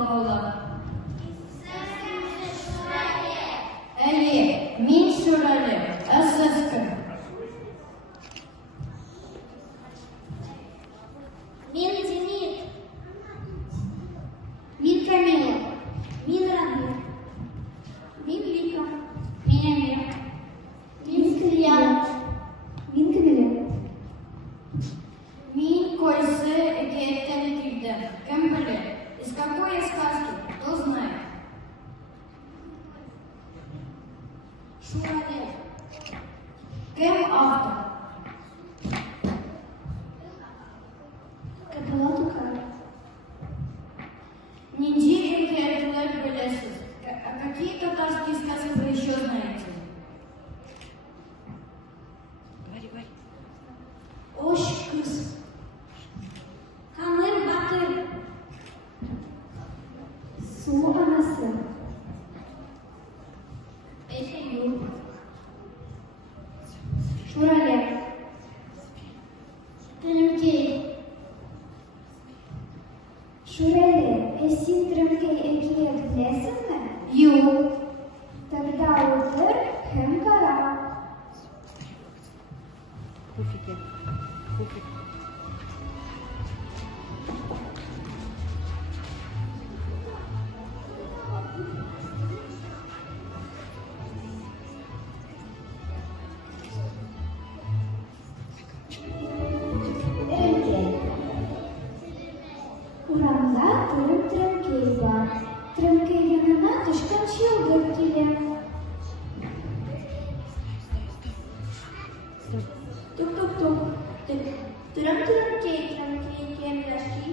слова. Әйе, мин Шүрәле, Р.З кем? Мин Демид. Мин Камилла. Мин Радмир. Мин Лика. Мин Амир. Мин Куңелле. Мин Куңелле. Мин койсы әкияттен килдем. Кем белер? Из какой я сказки? Кто знает? Шүрәле. Кем автор? Нинди әкиятләр беләсез? А какие татарские сказки вы еще знаете? Ош кыз. Камыр батыр. Су анасы. Эфир. Шүрәле. Теремкәй. Шүрәле, син Теремкәй әкият беләсеңме? Юк. Тогда утыр һәм кара. Урамда Теремкәй бар. Теремкәй янына төшкән чилгә килә. Тук. Теремкәй кемләшки.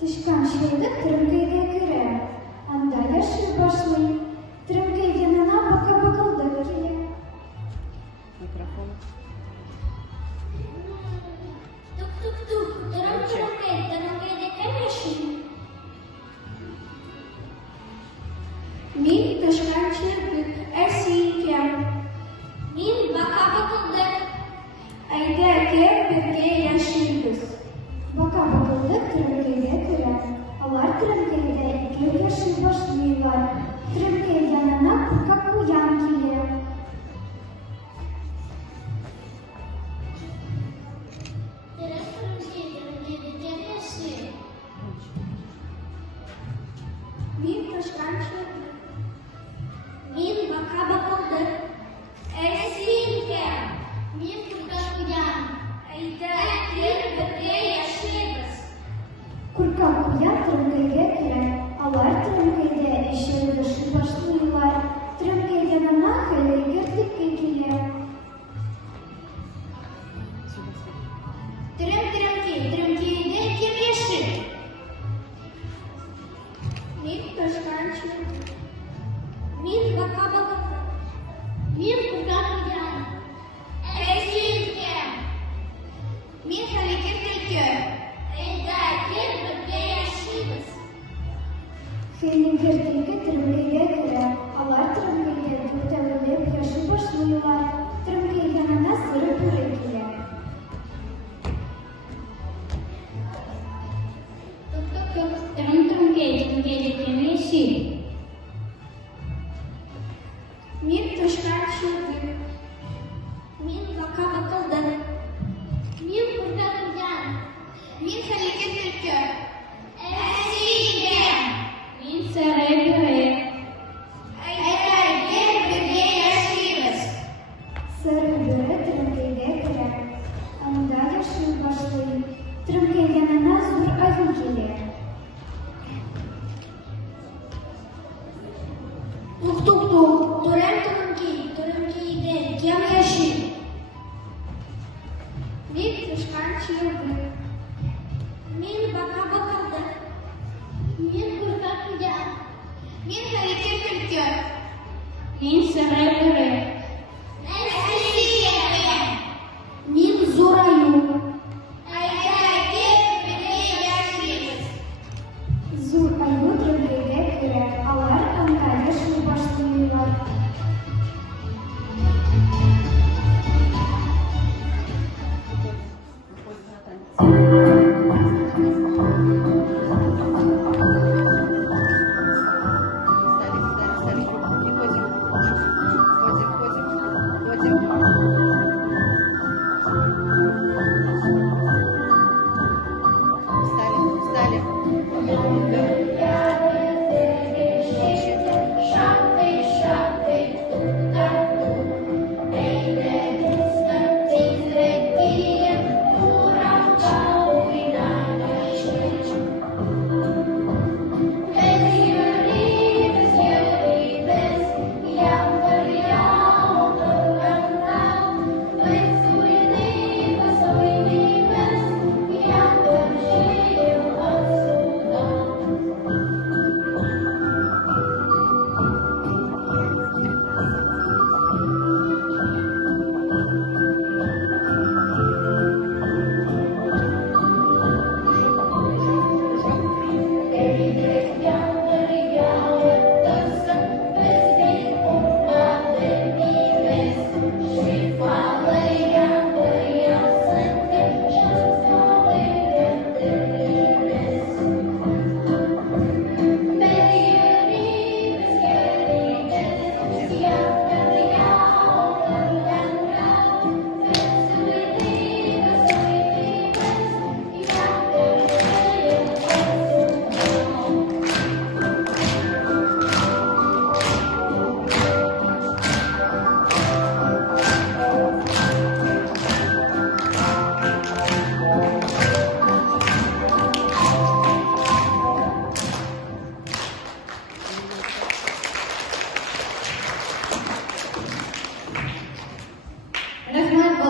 Төшкән чилгә Теремкәйгә керә. Анда яши башлый. Теремкәй янына бака-бакылдап килә. Тук. Теремкәйдә кем яши? Мин төшкән чилгә. Син кем? Мин бака-бакылдап. Әйдә, кем бергә яшибез. Бака-бакылдап Теремкәйгә керә. Алар Теремкәйдә икәү яши башлыйлар. Теремкәй янына куян килә. Мин төшкән чилгә. Мин бака-бакылдап. Син кем? Мин куян. Әйдә, кем бергә яшибез. Куян Теремкәйгә керә. Алар Теремкәйдә икәү яши башлыйлар. Теремкәй янына хәлвәгәрлеккә килә. Теремкәйдә кем яши? Мин төшкән чилгә. Мин бака-бакылдап. Мин куян. Син кем? Мин хәлвәгәрлеккә. Әйдә, кем бергә яшибез. Хәлвәгәрлеккә Теремкәйгә керә. Алар Теремкәйдә дүртәүләп яши башлыйлар. Теремкәй янына сыры бүре килә. Теремкәйдә кем яши? Мин төшкән чилгә. Мин бака-бакылдап. Мин куян. Мин хәлвәгәрлеккә. Син кем? Мин сыры бүре. Әйдә, кем бергә яшибез. Сыры бүре Теремкәйгә керә. Анда яши башлый. Теремкәй янына зур аю килә. Тук. Теремкәйдә кем яши? Мин төшкән чилгә. Мин бака-бакылдап. Мин куян. Мин хәлвәгәрлеккә. Мин сыры бүре. Син кем? Мин зур аю. Әйдә, кем бергә яшибез. Зур аю Теремкәйгә керә. Алар анда яши башлыйлар.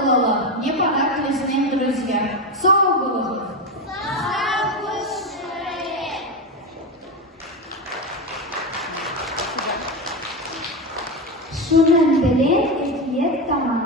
булалар. Не пора к лесным друзьям. Сау булыгыз. Шуннан белән әкият тамам.